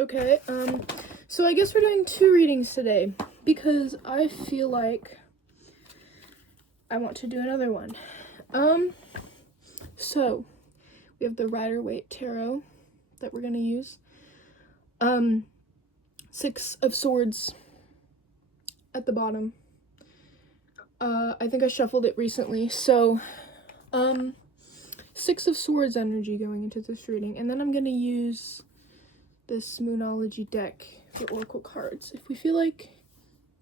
Okay, so I guess we're doing 2 readings today because I feel like I want to do another one. So we have the Rider-Waite Tarot that we're gonna use. 6 of Swords at the bottom. I think I shuffled it recently, so 6 of Swords energy going into this reading, and then I'm gonna use this Moonology deck for oracle cards if we feel like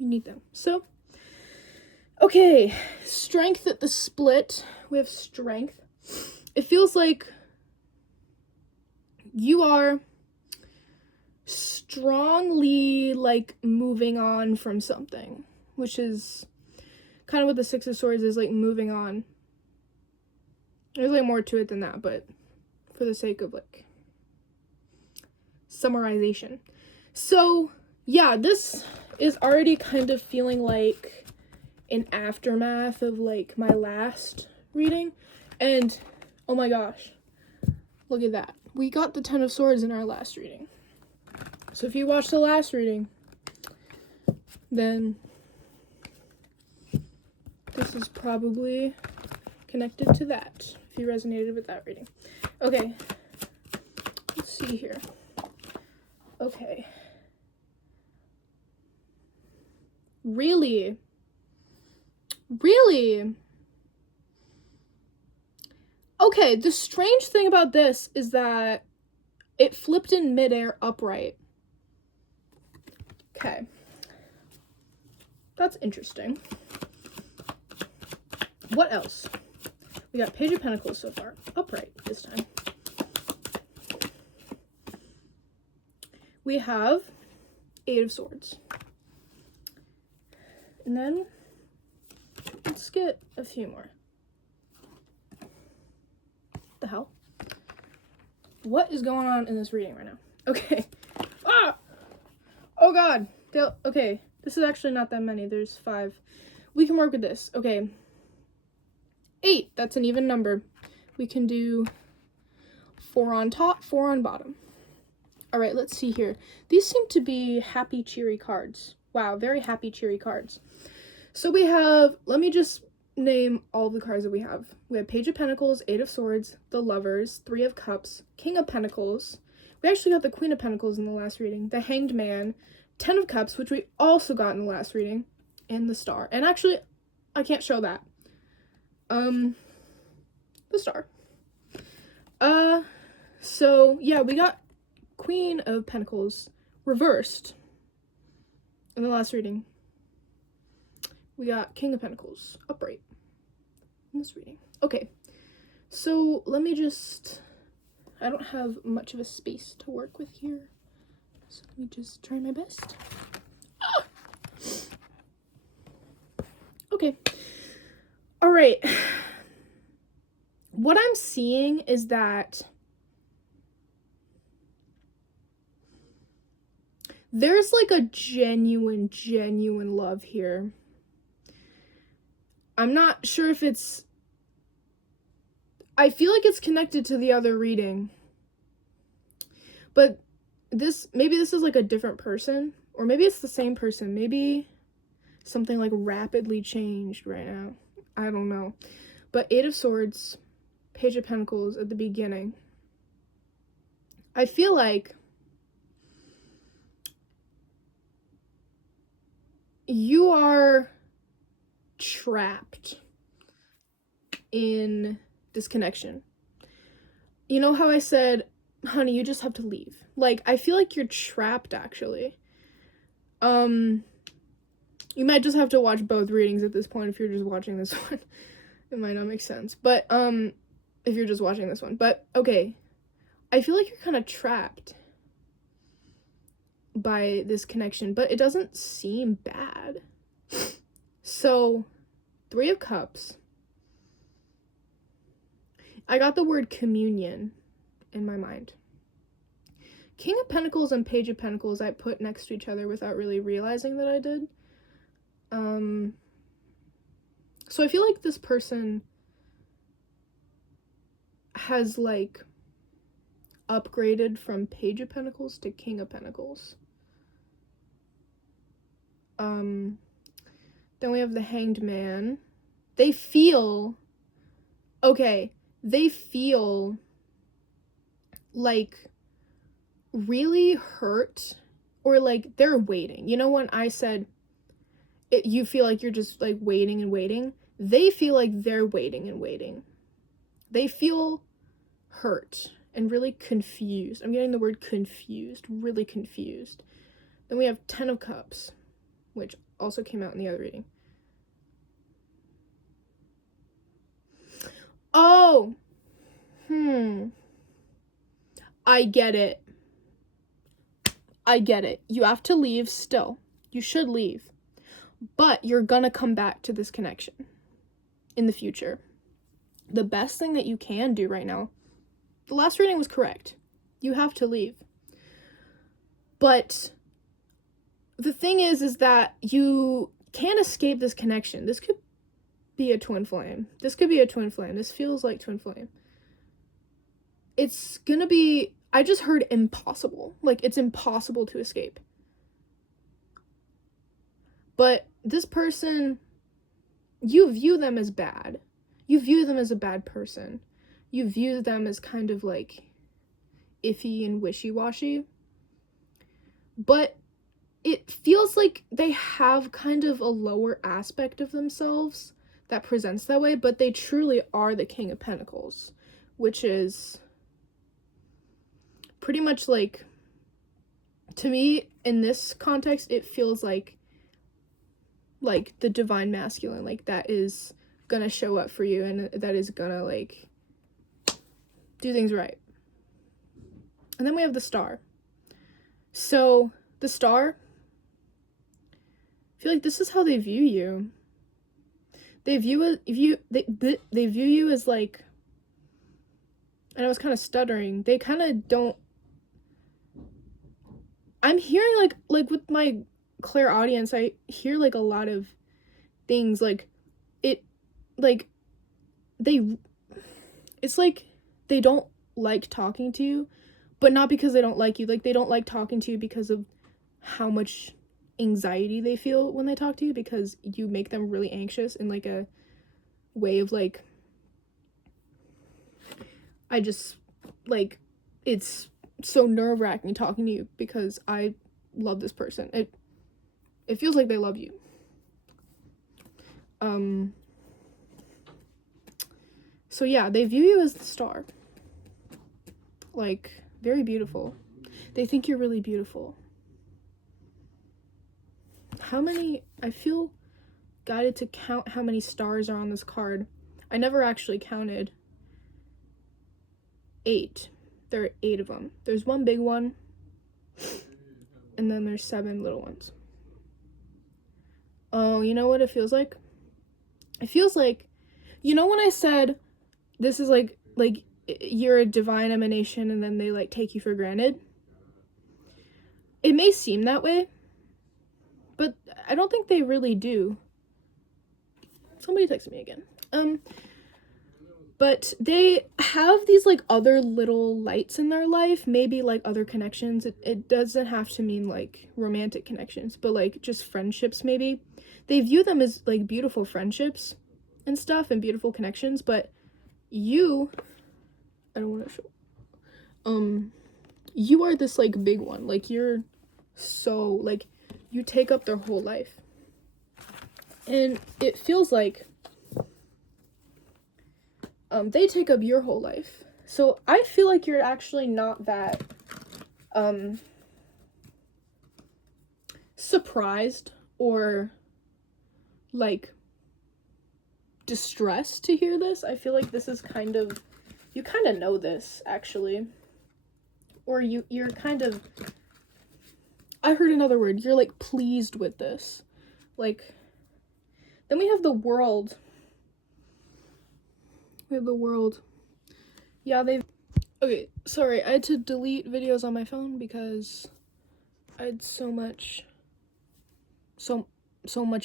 we need them. So, okay, strength at the split. We have strength. It feels like you are strongly like moving on from something, which is kind of what the 6 of Swords is, like moving on. There's like more to it than that, but for the sake of like summarization. So yeah, this is already kind of feeling like an aftermath of like my last reading, and oh my gosh, look at that, we got the 10 of Swords in our last reading. So if you watched the last reading, then this is probably connected to that, if you resonated with that reading. Okay, let's see here. Okay. Really? Really? Okay, the strange thing about this is that it flipped in midair upright. Okay. That's interesting. What else? We got Page of Pentacles so far. Upright this time. We have 8 of Swords. And then let's get a few more. What the hell? What is going on in this reading right now? Okay. Ah! Oh god. Okay. This is actually not that many. There's 5. We can work with this. Okay. 8. That's an even number. We can do 4 on top, 4 on bottom. Alright, let's see here. These seem to be happy, cheery cards. Wow, very happy, cheery cards. So we have, let me just name all the cards that we have. We have Page of Pentacles, 8 of Swords, the Lovers, 3 of Cups, King of Pentacles. We actually got the Queen of Pentacles in the last reading, the Hanged Man, 10 of Cups, which we also got in the last reading, and the Star. And actually, I can't show that. The Star. So, yeah, we got Queen of Pentacles reversed in the last reading. We got King of Pentacles upright in this reading. Okay, so let me just, I don't have much of a space to work with here, so let me just try my best. Ah! Okay, all right. What I'm seeing is that there's like a genuine love here. I'm not sure if it's, I feel like it's connected to the other reading, but maybe this is like a different person, or maybe it's the same person. Maybe something like rapidly changed right now. I don't know. But 8 of Swords, Page of Pentacles at the beginning. I feel like you are trapped in this connection. You know how I said, honey, you just have to leave? Like, I feel like you're trapped, actually. You might just have to watch both readings at this point if you're just watching this one. It might not make sense. But, if you're just watching this one. But, okay. I feel like you're kind of trapped by this connection, but it doesn't seem bad. So, 3 of Cups. I got the word communion in my mind. King of Pentacles and Page of Pentacles I put next to each other without really realizing that I did. So I feel like this person has like upgraded from Page of Pentacles to King of Pentacles. Then we have the Hanged Man. They feel like really hurt, or like they're waiting. You know, when I said you feel like you're just like waiting and waiting, they feel like they're waiting and waiting. They feel hurt and really confused. I'm getting the word confused, really confused. Then we have 10 of Cups, which also came out in the other reading. Oh, I get it. You have to leave still. You should leave. But you're gonna come back to this connection in the future. The best thing that you can do right now, the last reading was correct. You have to leave. But the thing is that you can't escape this connection. This could be a twin flame. This feels like twin flame. It's gonna be, I just heard impossible. Like, it's impossible to escape. But this person, you view them as bad. You view them as a bad person. You view them as kind of like iffy and wishy-washy. But it feels like they have kind of a lower aspect of themselves that presents that way, but they truly are the King of Pentacles, which is pretty much like, to me, in this context, it feels like the divine masculine, like that is gonna show up for you and that is gonna like do things right. And then we have the Star. So the Star, I feel like this is how they view you. They view you as like, and I was kind of stuttering, they kind of don't, I'm hearing like with my clairaudience, I hear like a lot of things like it, like it's like they don't like talking to you, but not because they don't like you. Like, they don't like talking to you because of how much anxiety they feel when they talk to you, because you make them really anxious in like a way of like, I just like, it's so nerve-wracking talking to you because I love this person. It feels like they love you. So yeah, they view you as the Star. Like, very beautiful. They think you're really beautiful. I feel guided to count how many stars are on this card. I never actually counted. 8. There are 8 of them. There's one big one, and then there's 7 little ones. Oh, you know what it feels like? It feels like, you know when I said this is like you're a divine emanation and then they like take you for granted? It may seem that way, but I don't think they really do. Somebody texted me again. But they have these like other little lights in their life, maybe like other connections. It doesn't have to mean like romantic connections, but like just friendships you They view them as like beautiful friendships and stuff and beautiful connections, but you, I don't want to show, you are this like big one. Like, you're so like, you take up their whole life. And it feels like they take up your whole life. So I feel like you're actually not that surprised or like distressed to hear this. I feel like this is kind of, you kind of know this actually, or you're kind of, I heard another word, you're like pleased with this. Like, then we have the World. Yeah, okay, sorry, I had to delete videos on my phone because I had so much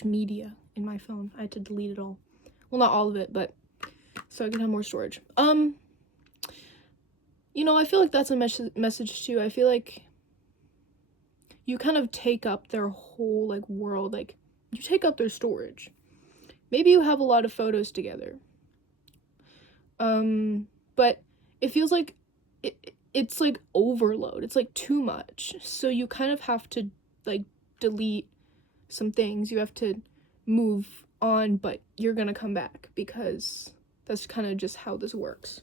media in my phone. I had to delete it all. Well, not all of it, but so I can have more storage. You know, I feel like that's a message too. I feel like you kind of take up their whole, like, world. Like, you take up their storage. Maybe you have a lot of photos together. But it feels like it's like overload. It's like too much. So you kind of have to, like, delete some things. You have to move on, but you're gonna come back because that's kind of just how this works.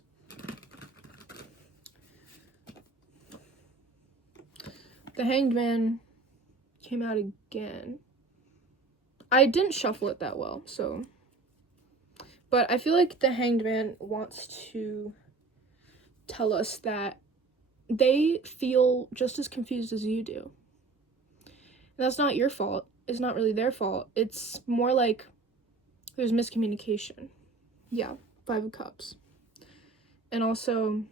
The Hanged Man came out again. I didn't shuffle it that well, so. But I feel like the Hanged Man wants to tell us that they feel just as confused as you do. And that's not your fault. It's not really their fault. It's more like there's miscommunication. Yeah, 5 of Cups. And also,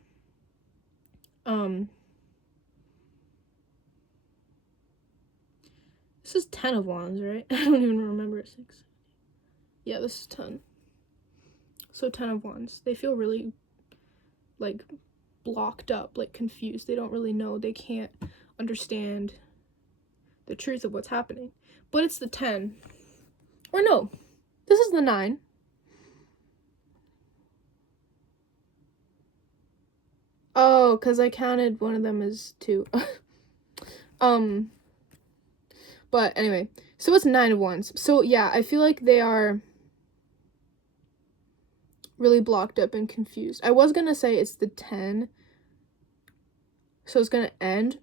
this is 10 of Wands, right? I don't even remember. 6. Yeah, this is 10. So 10 of Wands. They feel really, like, blocked up, like, confused. They don't really know. They can't understand the truth of what's happening. But it's the 10. Or no, this is the 9. Oh, because I counted one of them as 2. But anyway, so it's 9 of Wands. So yeah, I feel like they are really blocked up and confused. I was gonna say it's the 10, so it's gonna end,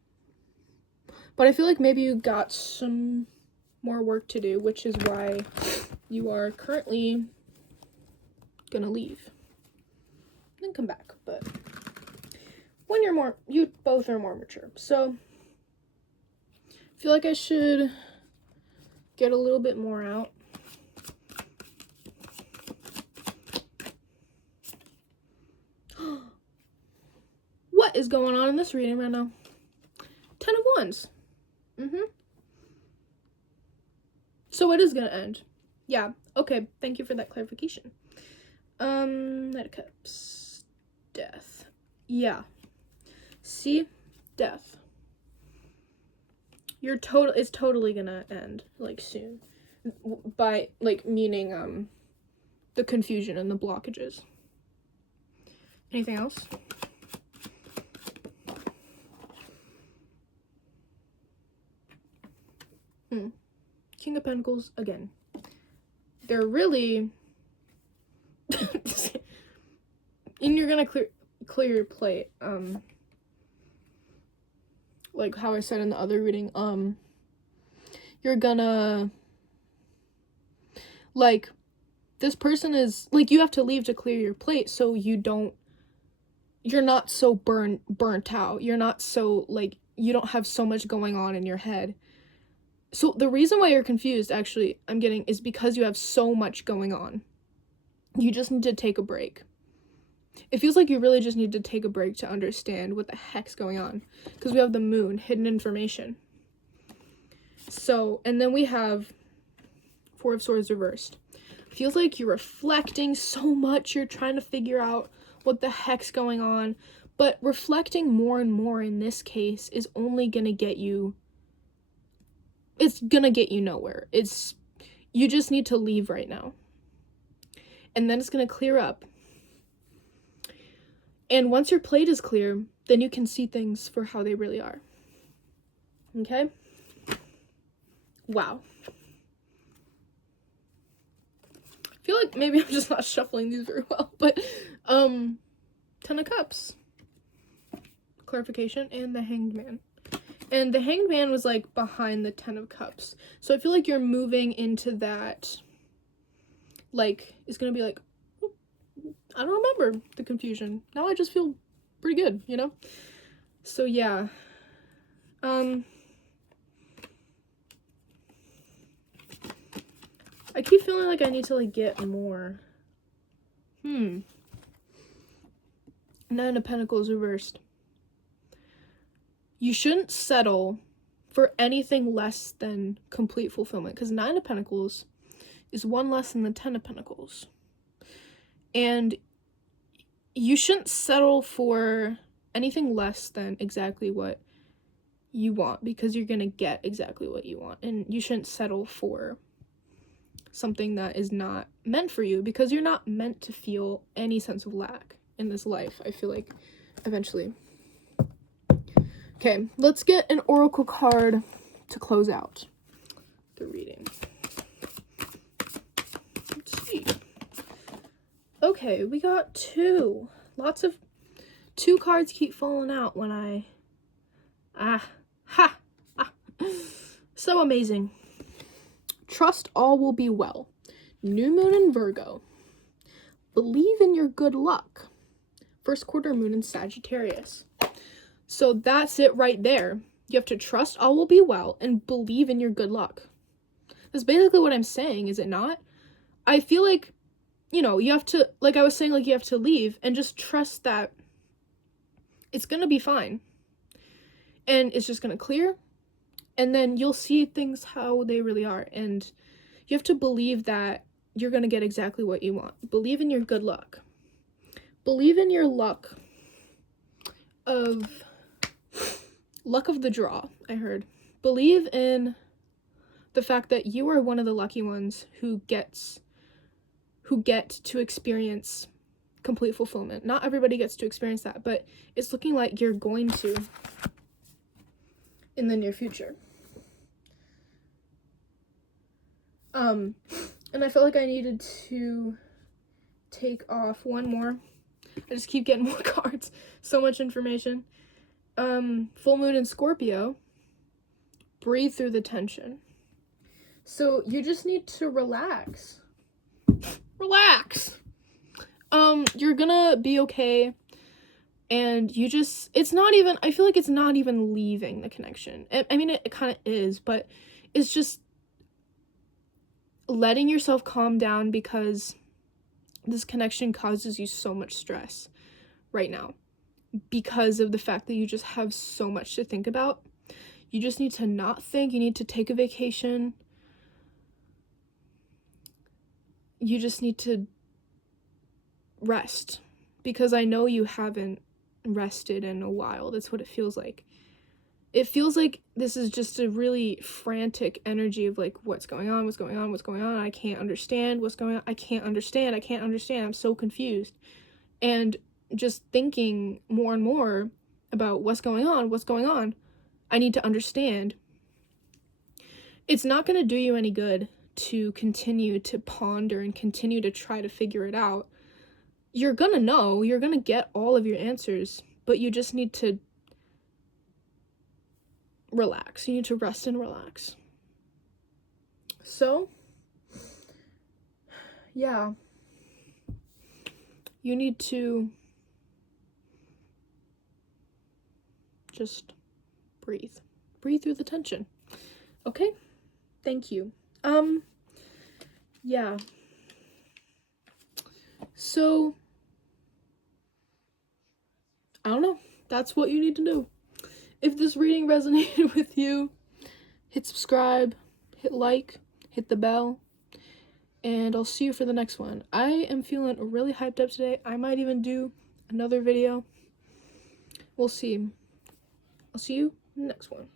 but I feel like maybe you got some more work to do, which is why you are currently gonna leave then come back. But when you both are more mature, so I feel like I should get a little bit more out. What is going on in this reading right now? 10 of Wands. So it is gonna end. Yeah, okay, thank you for that clarification. Knight of Cups. Death. Yeah. See? Death. It's totally gonna end, like, soon. By, like, meaning, the confusion and the blockages. Anything else? King of Pentacles again. They're really and you're gonna clear your plate. Like how I said in the other reading, you're gonna, like, this person is, like, you have to leave to clear your plate so you're not so burnt out. You're not so, like, you don't have so much going on in your head. So the reason why you're confused, actually, I'm getting, is because you have so much going on. You just need to take a break. It feels like you really just need to take a break to understand what the heck's going on. Because we have the Moon, hidden information. So, and then we have 4 of Swords reversed. It feels like you're reflecting so much. You're trying to figure out what the heck's going on. But reflecting more and more in this case is only going to get you... It's gonna get you nowhere. You just need to leave right now. And then it's gonna clear up. And once your plate is clear, then you can see things for how they really are. Okay? Wow. I feel like maybe I'm just not shuffling these very well, but 10 of Cups. Clarification, and the Hanged Man. And the Hanged Man was, like, behind the 10 of Cups. So I feel like you're moving into that, like, it's gonna be like, I don't remember the confusion. Now I just feel pretty good, you know? So, yeah. I keep feeling like I need to, like, get more. 9 of Pentacles reversed. You shouldn't settle for anything less than complete fulfillment, because 9 of Pentacles is 1 less than the 10 of Pentacles. And you shouldn't settle for anything less than exactly what you want, because you're gonna get exactly what you want, and you shouldn't settle for something that is not meant for you, because you're not meant to feel any sense of lack in this life, I feel like, eventually. Okay, let's get an oracle card to close out the reading. Let's see. Okay, we got 2. Lots of 2 cards keep falling out when I so amazing. Trust all will be well. New moon in Virgo. Believe in your good luck. First quarter moon in Sagittarius. So that's it right there. You have to trust all will be well and believe in your good luck. That's basically what I'm saying, is it not? I feel like, you have to, like I was saying, like you have to leave and just trust that it's gonna be fine. And it's just gonna clear. And then you'll see things how they really are. And you have to believe that you're gonna get exactly what you want. Believe in your good luck. Believe in your luck of the draw, I heard. Believe in the fact that you are one of the lucky ones who get to experience complete fulfillment. Not everybody gets to experience that, but it's looking like you're going to in the near future. And I felt like I needed to take off one more. I just keep getting more cards. So much information. Full moon in Scorpio. Breathe through the tension. So you just need to relax. Relax. You're gonna be okay. And it's not even, I feel like it's not even leaving the connection. I mean, it kind of is, but it's just letting yourself calm down, because this connection causes you so much stress right now because of the fact that you just have so much to think about. You just need to not think. You need to take a vacation. You just need to rest, because I know you haven't rested in a while. That's what it feels like. It feels like this is just a really frantic energy of like, what's going on? I can't understand what's going on. I can't understand. I'm so confused. And just thinking more and more about what's going on. I need to understand. It's not going to do you any good to continue to ponder and continue to try to figure it out. You're going to get all of your answers, but you just need to relax. You need to rest and relax. So, yeah. You need to just breathe. Breathe through the tension. Okay? Thank you. Yeah. So, I don't know. That's what you need to do. If this reading resonated with you, hit subscribe, hit like, hit the bell, and I'll see you for the next one. I am feeling really hyped up today. I might even do another video. We'll see. I'll see you in the next one.